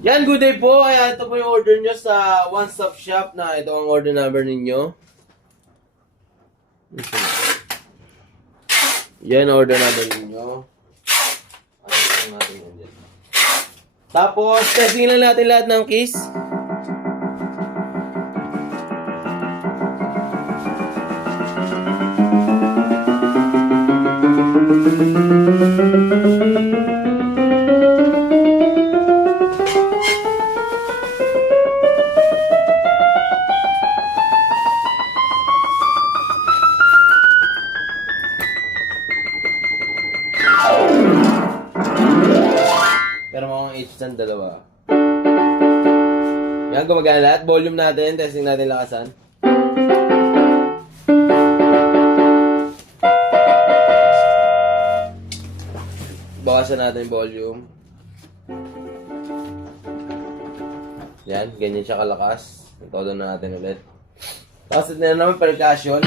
Yan, good day po. Ayan, ito po yung order nyo sa One Stop Shop na ito ang order number ninyo. Yan, order number ninyo. Natin yan dyan. Tapos, testing lang natin lahat ng keys. Pero mga H stand dalawa. Yan, gumagana lahat. Volume natin. Testing natin lakasan. Bawasan natin yung volume. Yan, ganyan siya kalakas. Todo na natin ulit. Tapos ito na naman percussion.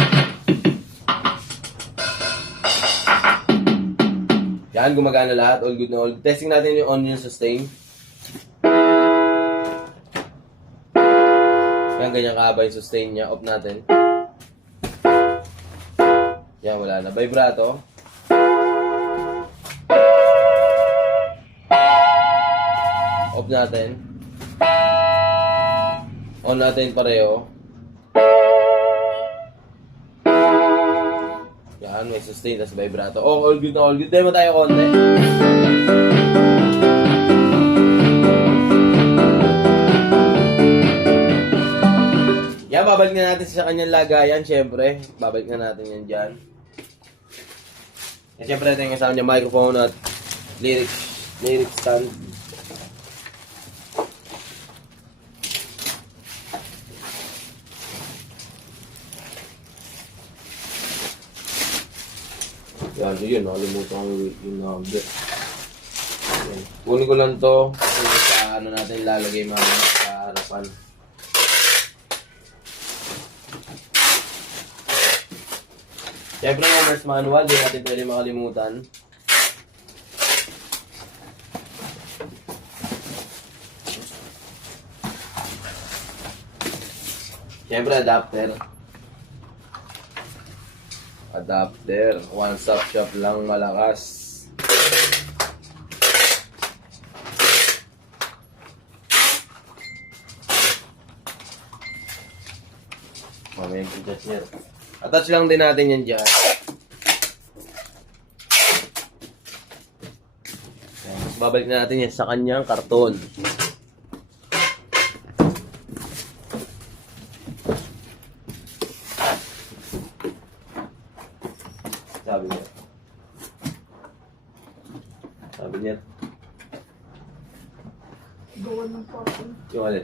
Yan, gumagana lahat. All good na all. Testing natin yung on yung sustain. Yan, ganyan kahaba yung sustain niya. Off natin. Yan, wala na. Vibrato. Off natin. On natin pareho. Yan, may sustain, tas vibrato. Oh, all good na all good. Demo tayo konti. Yan, babalik na natin sa kanyang lagayan, syempre. Babalik na natin yan dyan. Yan, syempre natin yung kasama niya microphone at lyric stand. Yan, yun, nakalimutan ko yung number. Kunin ko lang to kasi sa ano natin lalagay mamaya sa harapan. Siyempre yung owner's manual, di natin pwede makalimutan. Siyempre adapter. One Stop Shop lang malakas. Mamaya yung adjust niya. Attach lang din natin yan dyan. Babalik na natin yan sa kanyang karton. Sabi niya. Gawa ng papa. Yung alin?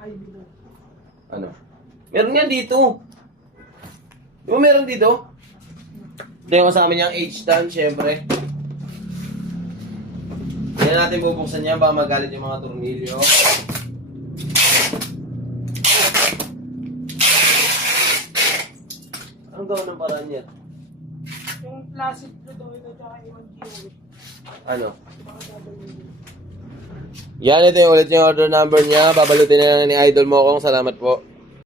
Ay, bila. Ano? Meron yan dito. Di ba meron dito? Ito yung kasama niyang H-stand, syempre. Hindi na natin bubuksan yan, baka magalit yung mga tornilyo. Anong gawin ng paraan yan? Yung classic Ludoy at saka yung GO. Ano? Yan, ito yung ulit yung order number niya. Babalutin na lang ni Idol Mokong. Salamat po.